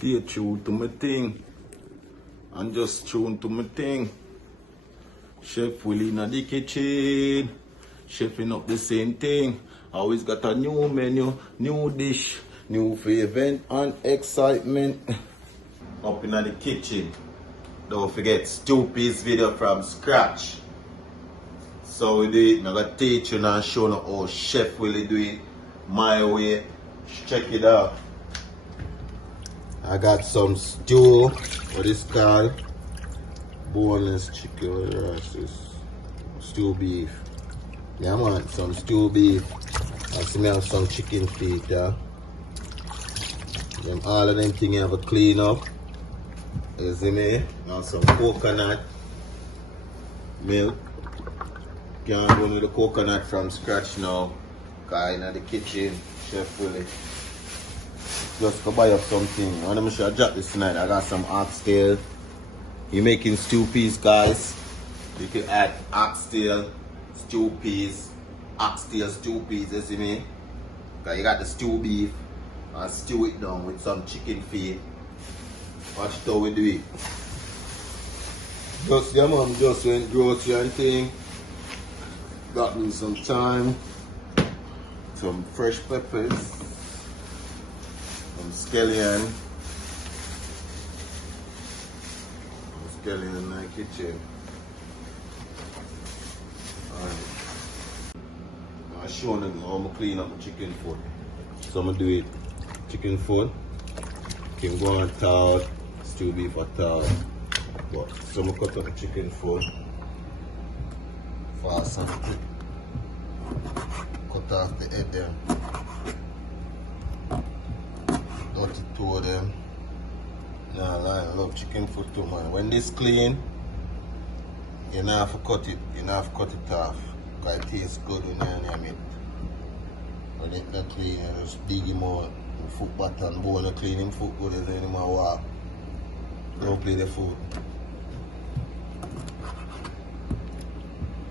Stay true to my thing. And just true to my thing. Chef Willie in the kitchen. Chefing up the same thing. Always got a new menu, new dish, new event and excitement. Up in the kitchen. Don't forget, stew peas video from scratch. So we do it. I'm going to teach you and show you how Chef Willie do it my way. Check it out. I got some stew. What is called? Boneless chicken. What is this? Stew beef. Yeah, man, some stew beef. I see me have some chicken feet, yeah. Then all of them things you have to clean up. You see me? Now some coconut milk. Can't run with the coconut from scratch now. Cause in the kitchen, Chef Willie. Just go buy up something. I want to show you drop this tonight. I got some oxtail. You're making stew peas, guys. You can add oxtail, stew peas, oxtail stew peas, you see me? Cause you got the stew beef and stew it down with some chicken feet. Watch how we do it. Just your mom just went grocery and thing. Got me some thyme, some fresh peppers, some scallion. Scallion in the kitchen. I'm showing them how I clean up my chicken foot. So I'm gonna do it. Chicken foot can go on towel, stew beef or towel. But so I'm gonna cut up the chicken foot. Fast and quick. Cut off the head there. Dirty toe of them. Nah, I love chicken foot too, man. When this clean, you don't have to cut it. You don't have to cut it off. Because it tastes good when you have it. When it's not clean, you just dig him out. The foot button, bone to clean him foot good as any more walk. Don't play the food.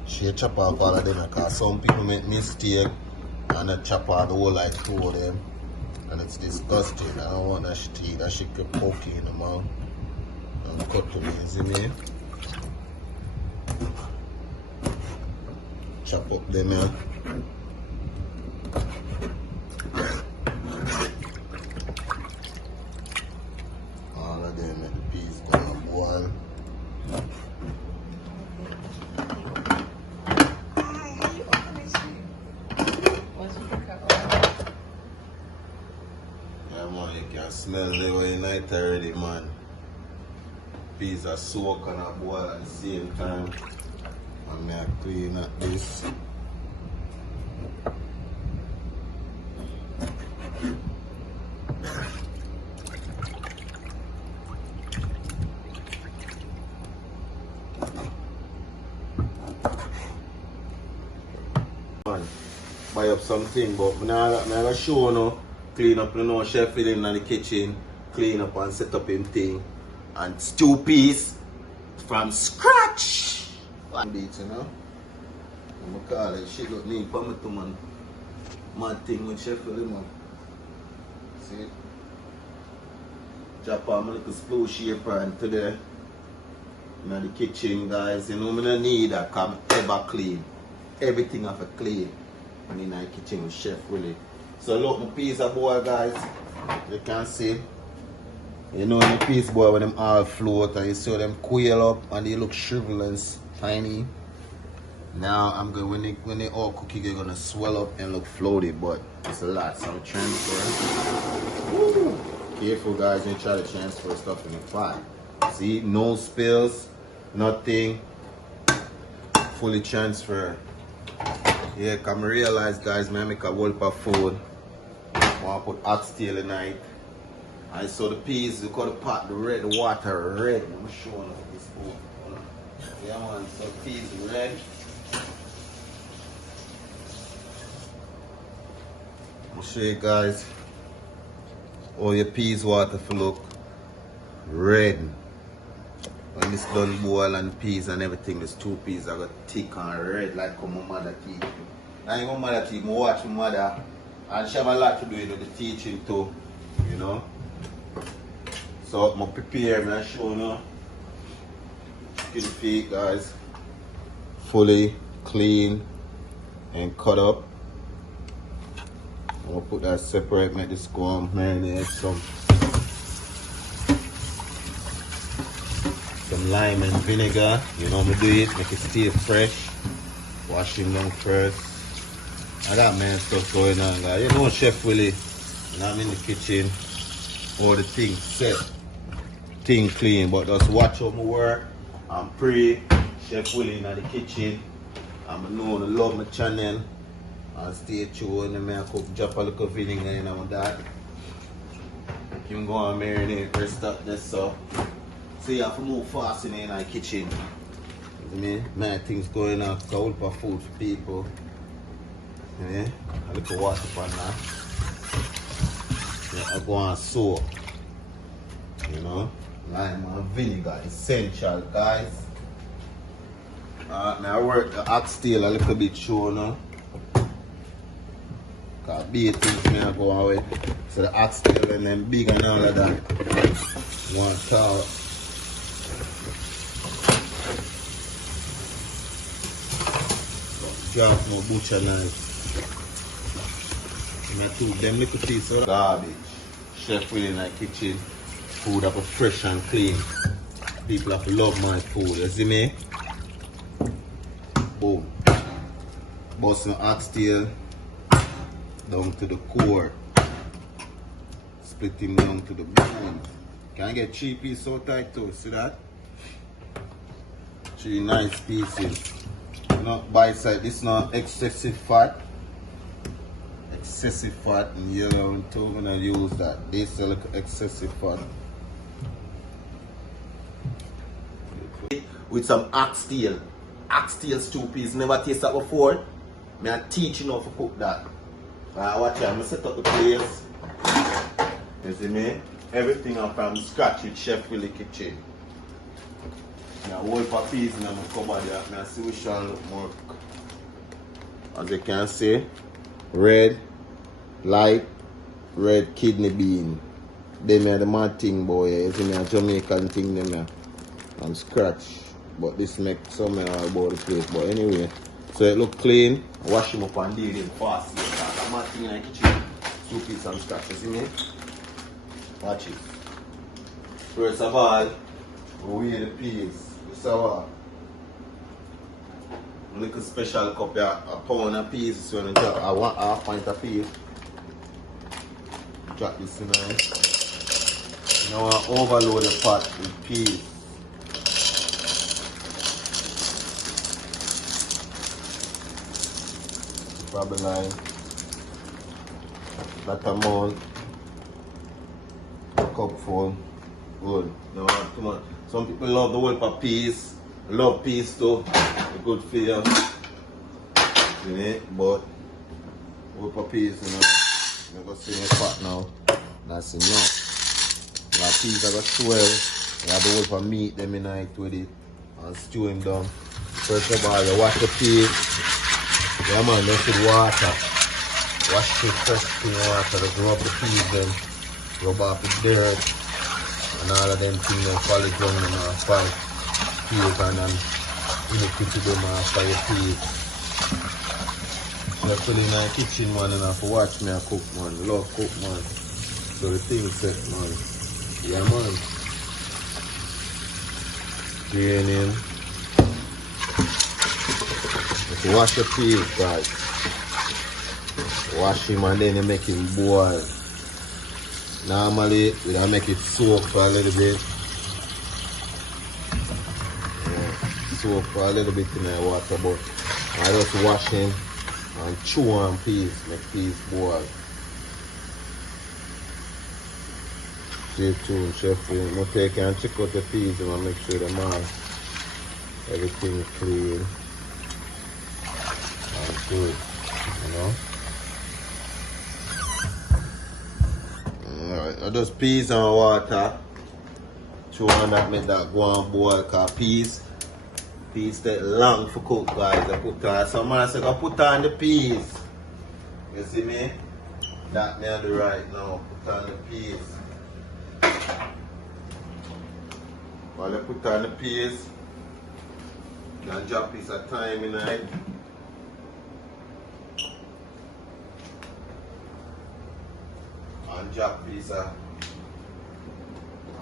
She chop off all of them because some people make mistake and they chop off the whole like two of them. And it's disgusting. I don't want that shit to eat. That shit could poke you in the mouth. And cut to me, you see me? Chop up them here. All of them, make the peas go and boil. Smell the way night already, man. Peas are soak and a boil at the same time. And I clean up this. Man, buy up something, but I'm not sure no. Clean up, you know, Chef Willie in the kitchen, clean up and set up him thing. And stew peas from scratch. One beat, you know. I'm call it shit look neat for me to man. Mad thing with Chef Willie, man. See? Drop on my little slow shaper and today in the kitchen, guys. You know, I don't need that because I'm ever clean. Everything have a clean. I'm in the kitchen with Chef Willie. So look, my peas are boiled, guys. You can see. You know the peas boil when them all float and you see them coil up and they look shriveled and tiny. Now I'm going when they all cook, they're gonna swell up and look floaty, but it's a lot. So I'm transfer. Woo. Careful, guys, when you try to transfer stuff in the pot. See, no spills, nothing. Fully transfer. Yeah, come realize, guys, I make a whole of food. I want to put oxtail in it. I saw the peas, look how the pot, the red, the water red. I'm showing you this food. Yeah, man, so peas red. I'll show you guys how your peas water for look red. When this done boil and peas and everything, there's two peas that got thick and red like how my mother teach me. And my mother teach me, watch my mother. And she have a lot to do with the teaching too, you know. So I'm prepare and show you. Chicken feet, guys. Fully clean and cut up. I'm gonna put that separate, make this go on marinate some lime and vinegar. You know me do it, make it stay fresh. Wash him down first. I got man stuff going on, guys. You know Chef Willie, when I'm in the kitchen, all the things set, thing clean, but just watch how my work and pray. Chef Willie in the kitchen. I'm known to love my channel. And stay tuned and I cook, drop a little vinegar in on that. You can go and marinate, rest up this so. So you have to move fast in the kitchen. You know, many things going on, cold for food for people. You know, a little water on that. Yeah, I go and soak. You know, lime and vinegar, essential guys. Now I work the oxtail a little bit show now. Big things may go away. So the oxtail and then big and all of that. One towel. Drop no butcher knife. And I took them little pieces of garbage. Chef Willie in the kitchen. Food up fresh and clean. People have to love my food. You see me? Boom. Bust no oxtail down to the core. Split him down to the bone. Can I get 3 pieces so tight too? See that? 3 nice pieces. Not by side. This is not excessive fat. Excessive fat and yellow and too. I'm gonna use that. This is like excessive fat. With some oxtail. Oxtail stew piece. Never tasted that before. I'm teaching you how to cook that. Watch here, I'm going to set up the place. You see me? Everything up from scratch with Chef Willie kitchen. Now, whole for peas in my cupboard there. Now, see which one look more. As you can see, red, light, red kidney bean. They made the mad thing, boy. You see me? A Jamaican thing, them from scratch. But this makes some all about the place. But anyway, so it look clean. Wash him up and deal him fast. I'm not in the kitchen. 2 pieces from scratch. You see me? Watch it. First of all, we weigh the peas. This is our little special cup here. A pound of peas. So you drop I want half pint of peas. Drop this in there. Now I overload the pot with peas. Probably like that amount, a cup full, good. No, too much. Some people love the whole of peas, love peas too, it's good for you, but whole of peas, you go see the pot now, that's enough. The peas are going to swell, you have the whole of meat them in it with it, and stew them down. First of all, you wash the peas. Yeah man, just with water. Wash it fresh clean water, just rub the peas then, rub off the dirt and all of them things then fall it down in our fire. Peas and then iniquity them after your peas. Just put in my kitchen man and I have to watch me and cook man. Love cook man. So the thing set man. Yeah man. Draining. Wash your peas, guys. Wash him and then you make him boil. Normally, we don't make it soak for a little bit. Yeah, soak for a little bit in the water, but I just wash him and chew on peas, make peas boil. Stay tuned, Chef. I'm going to take and check out the peas and make sure them all, everything is clean. Good, you know. Alright, I just peas and water. Throw on that, make that go and boil. Cause peas take long for cook, guys. I put on some man say I put on the peas. You see me? That me I do right now. Put on the peas. While I put on the paste, and drop piece of thyme in it. And drop piece of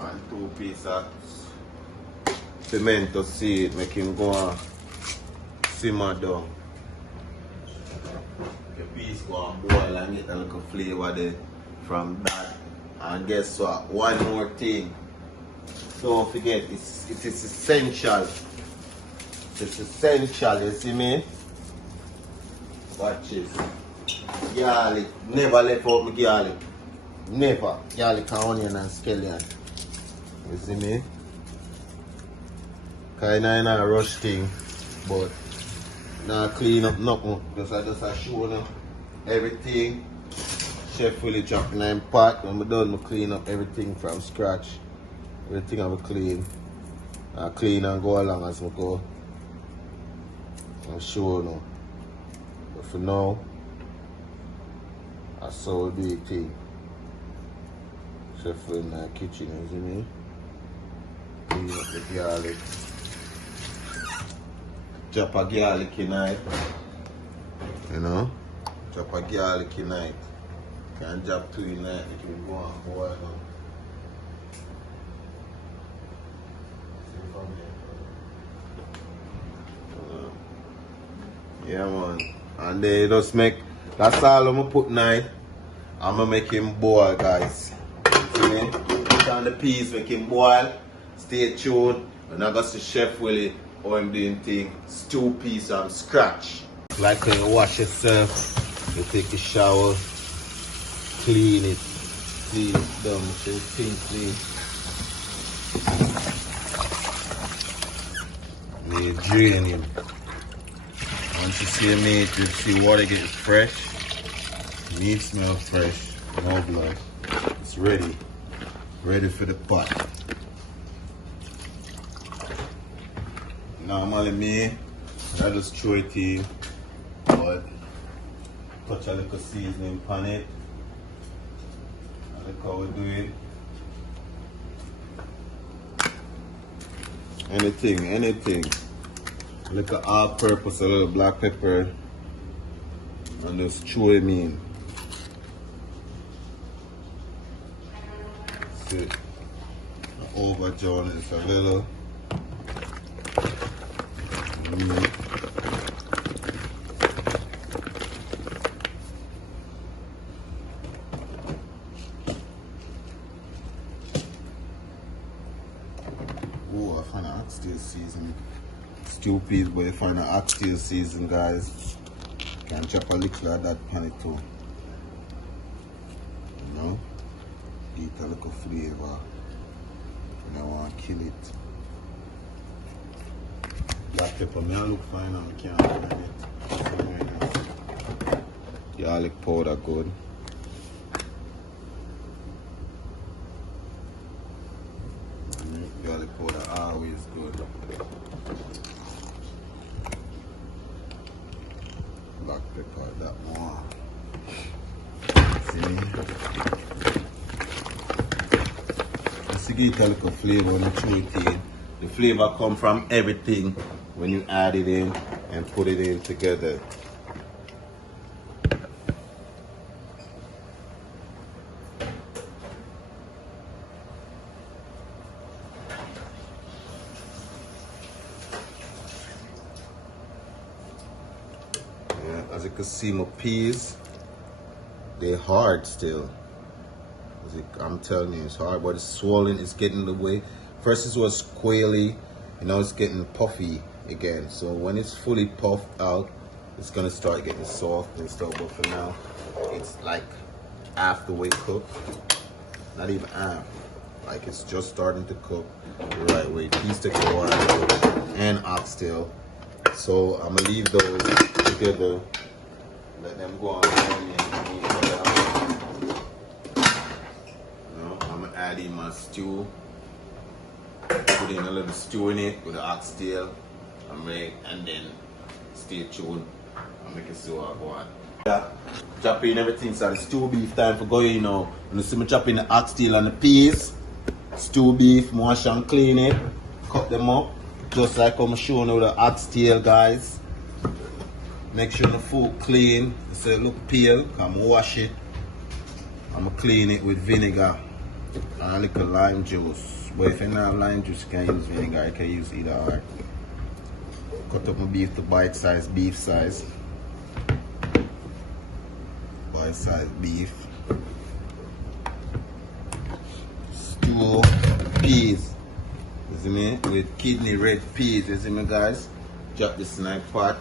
and 2 pieces of pimento seed, make him go and simmer down. The piece go and boil and get a little flavor there from that. And guess what? One more thing. Don't forget, it is essential. It's essential, you see me? Watch this. Garlic. Never left out my garlic. Never. Garlic and onion and scallion. You see me? Kinda in a rush thing, but now clean up nothing. Because I just show you everything. Chef Willie chopping in pot. When I'm done, I clean up everything from scratch. Everything I will clean. I clean and go along as I go. I'm sure no. But for now, I saw the big thing. Chef Willie in the kitchen, you see me? Clean up the garlic. Chop a garlic in it. You know? Chop a garlic in it. Can't drop 2 in it, it will go and boil now. Yeah man. And they just make, that's all I'm gonna put now. I'm gonna make him boil, guys. See me? Put on the peas, make him boil. Stay tuned. And I got to Chef Willie how I'm doing thing. Stew peas from scratch. Like when you wash yourself, you take a shower, clean it, clean it down so clean. And you drain him. Once you see meat, you see water getting fresh. Meat smells fresh, no blood. It's ready. Ready for the pot. Normally me, I just throw it in, but touch a little seasoning on it. Look how we do it. Anything. Look at all-purpose, a little black pepper, and just throw it in. See, over John is a little. Oh, I find an oxtail season. Stew peas, but you find an oxtail season, guys. Can chop a little of that on it too. You know? Eat a little flavor. And I want to kill it. Black pepper, may I look fine on the camera. Garlic powder good. Garlic powder always good. Black pepper, that one. See? Just to get a little flavor when you chew it in. The flavor comes from everything when you add it in and put it in together. As you can see, my peas, they're hard still. I'm telling you, it's hard, but it's swollen, it's getting the way. First it was squally, and now it's getting puffy again. So when it's fully puffed out, it's gonna start getting soft and stuff. But for now, it's like half the way cooked. Not even half. Like it's just starting to cook the right way. Peas take a while, and oxtail. So I'm gonna leave those together. Let them go on. I'm gonna add in my stew. Put in a little stew in it with the oxtail. And then stay tuned. I'm making stew I go on. Yeah, chop in everything. So the stew beef time for going now. You see me chop in the oxtail and the peas. Stew beef, wash and clean it. cut them up. Just like I'm showing you the oxtail, guys. Make sure the food clean. So it look pale. I'm wash it. I'm clean it with vinegar and a little lime juice. But if you don't have lime juice, you can use vinegar. You can use either or. Cut up my beef to bite-sized beef size. Bite-sized beef. Stew peas. You see me? With kidney red peas. You see me, guys? Drop the snack pot.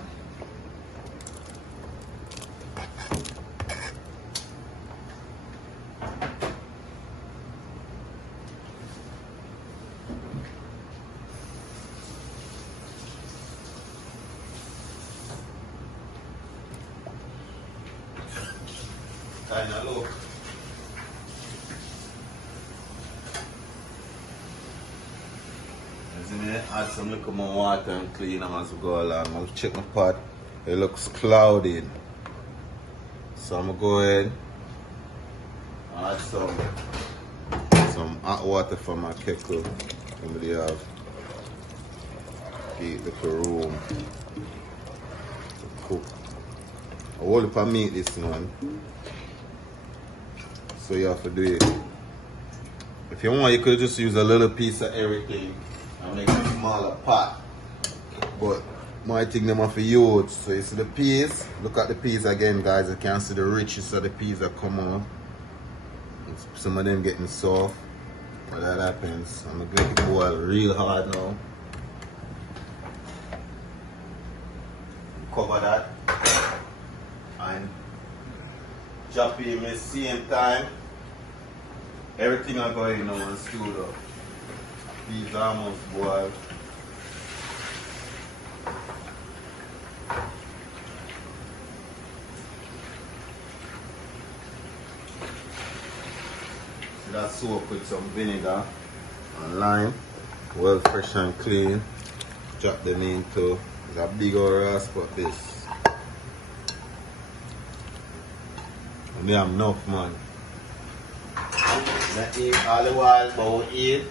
Kind of look. You see me? Add some little more water and clean them as we go along. I'll check my pot. It looks cloudy. So I'm going to go ahead and add some hot water from my kettle. Somebody have the little room to cook. I want to meat this one. So you have to do it. If you want, you could just use a little piece of everything and make a smaller pot. But my thing them have to use. So you see the peas. Look at the peas again, guys. You can see the richness of the peas that come on. Some of them getting soft. But that happens. I'm gonna let it boil real hard now. Cover that. And chop in the same time. Everything I go in now and stewed up. These almost boiled. So that soak with some vinegar and lime. Well fresh and clean. Drop them into a big old rasp like this. And they have enough, man. Not eat all the while, but we eat,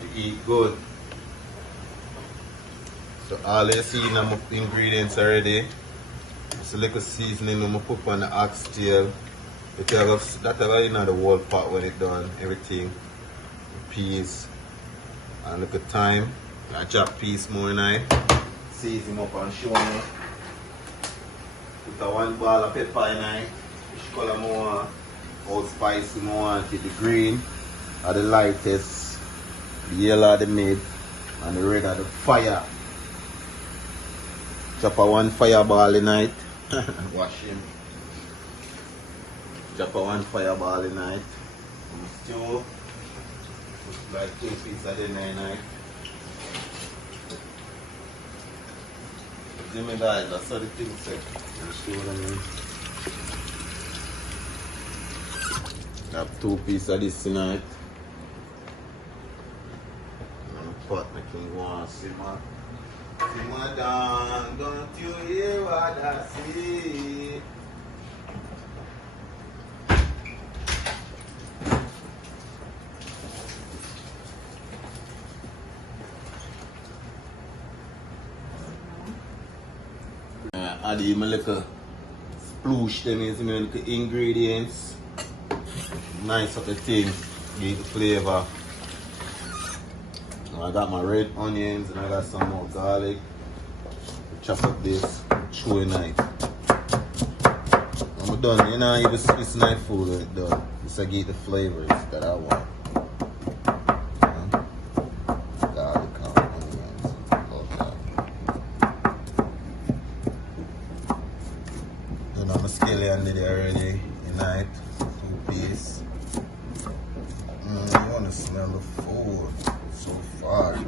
we eat good. So all you see in my ingredients already. Just a little seasoning I'm gonna put on the oxtail. That in the whole pot when it's done, everything. The peas and look at thyme. I chop peas more night. Season up and show me. Put a 1 ball of pepper in it. Which color more, how spicy more, the green are the lightest, the yellow are the mid, and the red are the fire. Chop a 1 fireball in it. Wash him. Chop a 1 fireball in it. Stew. Like 2 pieces of dinner in it. See me guys, that's how the thing set. See what I mean? I have 2 pieces of this tonight. And the pot making go on simmer. Simmer down, don't you hear what I say? Add in my little sploosh them in my little ingredients. Nice of the thing, give the flavor. Now I got my red onions and I got some more garlic. Chop up this, chew in it. I'm done, you know, even this night food when it's done. Just to get the flavors that I want. Garlic and onions, love that. Then I'm a scallion did it already, tonight. 2 pieces. You want to smell the food so far,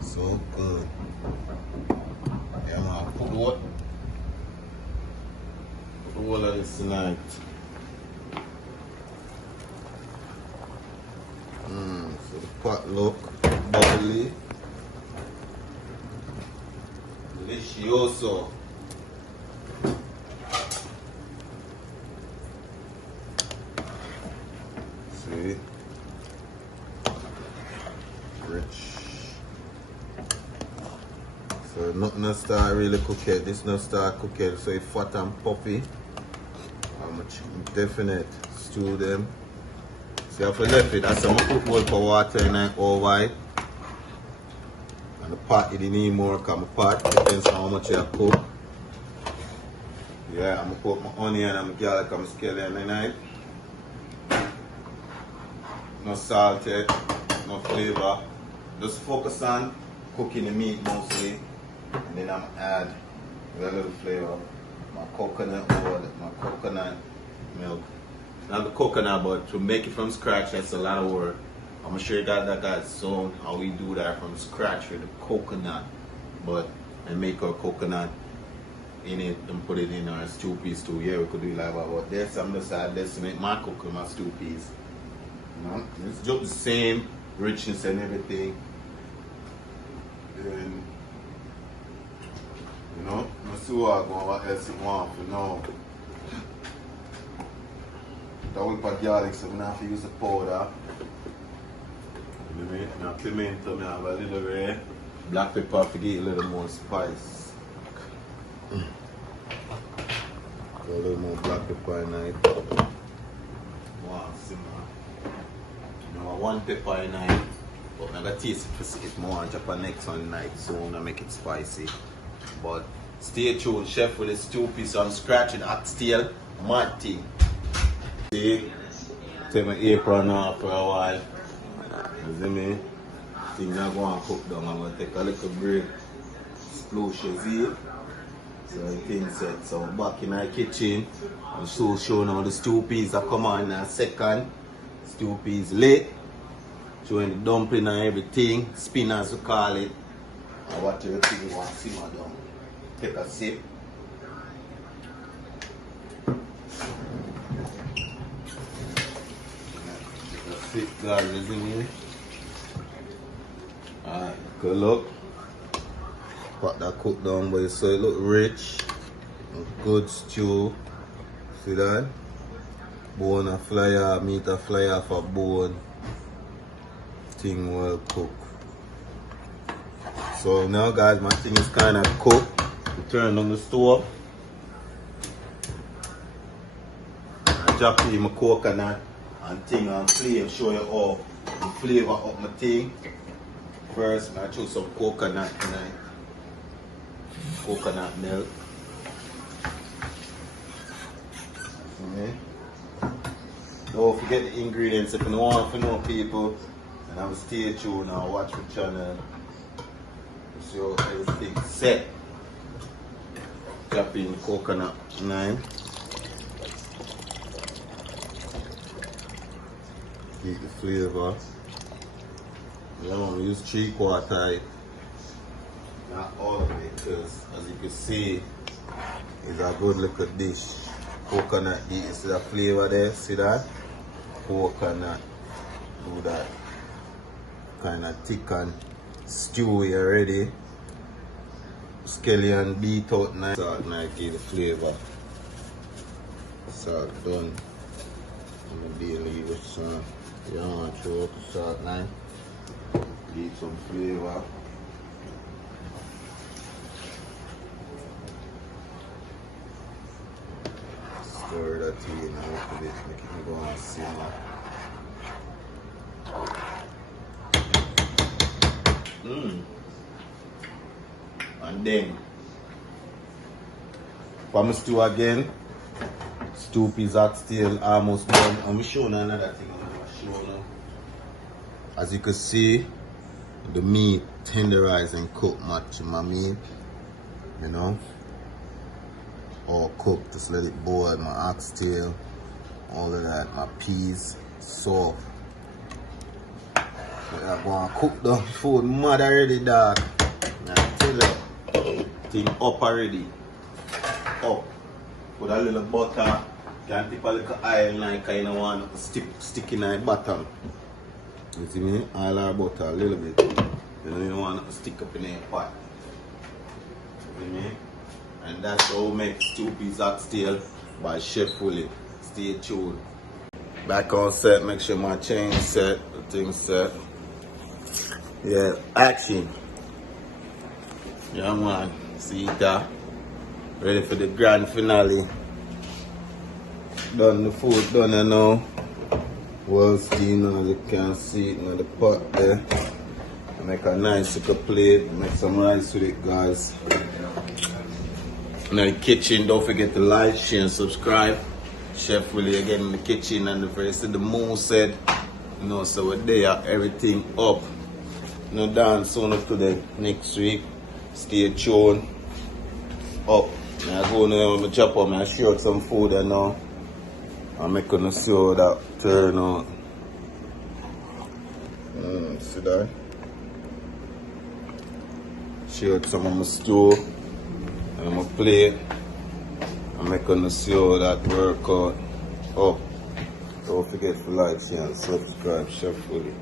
so good. Yeah, man, put what? Put all of this tonight. So the pot look bubbly, delicioso. See? Rich. So nothing to start really cooking. This not start cooking, so it's fat and puffy. I'm definite stew them. See if I left it, that's some cook more for water and over it. And the pot it need more because my pot depends on how much I cook. Yeah, I'm gonna put my onion and my garlic and my scallion in it. No salted, no flavor. Just focus on cooking the meat mostly. And then I'm gonna add a little flavor. My coconut oil, my coconut milk. Not the coconut, but to make it from scratch, that's a lot of work. I'm gonna show you guys that so how we do that from scratch with the coconut. But and make our coconut in it and put it in our stew piece too. Yeah, we could do like that. But there's some just add this to make my cooking my stew piece. You know? It's just the same richness and everything. And you know, let's see what else you want for now. That we put garlic, so we have to use the powder. Now pimento, I have a little red. Black pepper to get a little more spice. A little more black pepper in it. Wow, simmer. You know, one pepper in it. But I'm going to taste it to see if more chop next one night, so I'm going to make it spicy. But stay tuned, chef, with the stew piece on scratch and oxtail, mad thing. See, take my apron off for a while. You see me? Things are going to cook down. I'm going to take a little break. Explosion, see? So the thing set. So back in our kitchen, I'm so showing how the stew peas are come on in a second. Stew peas lit. Showing the dumpling and everything. Spin as we call it. And what you think you want to simmer down. Take a sip. Guys, isn't it? Alright, good look. Pot that cook down, but so it look rich. A good stew. See that? Bone a fly off, meat a fly off a bone. Thing well cooked. So now guys, my thing is kinda cooked. Turn on the stove. I drop in my coconut and thing on flame, show you all the flavor of my thing. First, I choose some coconut tonight. Coconut milk. Don't forget the ingredients if you don't want to know people. And I will stay tuned and watch my channel. See how everything's set. Drop in the coconut tonight. Get the flavor. Yeah, I'm gonna use 3/4. Not all of it, because as you can see, it's a good little dish. Coconut, you see the flavor there? See that? Coconut. Do that. Kind of thick and stewy already. Scallion beat out nice. Salt knife give the flavor. Salt done. I'm gonna deal with some. You don't want to throw up the salt knife. Give some flavor. Stir that tea and open it, make it go and simmer. And then for my stew again, stew peas oxtail almost done. I'm showing another thing I'm going to show now. As you can see, the meat tenderized and cooked much in my meat, you know, all cooked. Just let it boil. My oxtail, all of that, my peas soft. I'm going to cook the food mad already, dog. I tell you, thing up already. Up. Put a little butter. Can tip a little oil like I don't want to stick in the bottom. You see me? Oil or butter a little bit. You don't want to stick up in the pot. You see me? And that's how we make stew peas oxtail by Chef Willie. Stay tuned. Back on set, make sure my chain set, the thing set. Yeah, action. Yeah man, see that. Ready for the grand finale. Done the food done you know. Well steamed, as you can see it in the pot there. Make a nice little plate, make some rice with it guys. Now the kitchen, don't forget to like, share and subscribe. Chef Willie again in the kitchen and the first of the moon said, you know, so we're there, everything up. No dance soon up to the next week. Stay tuned. Up. I go now, I'm chop up, I share out some food and now. I'm making a show that turn out. See that? Share out some of my stew and my plate. I'm making a show that work out. Up. Don't forget to like, share and subscribe, Chef Willie.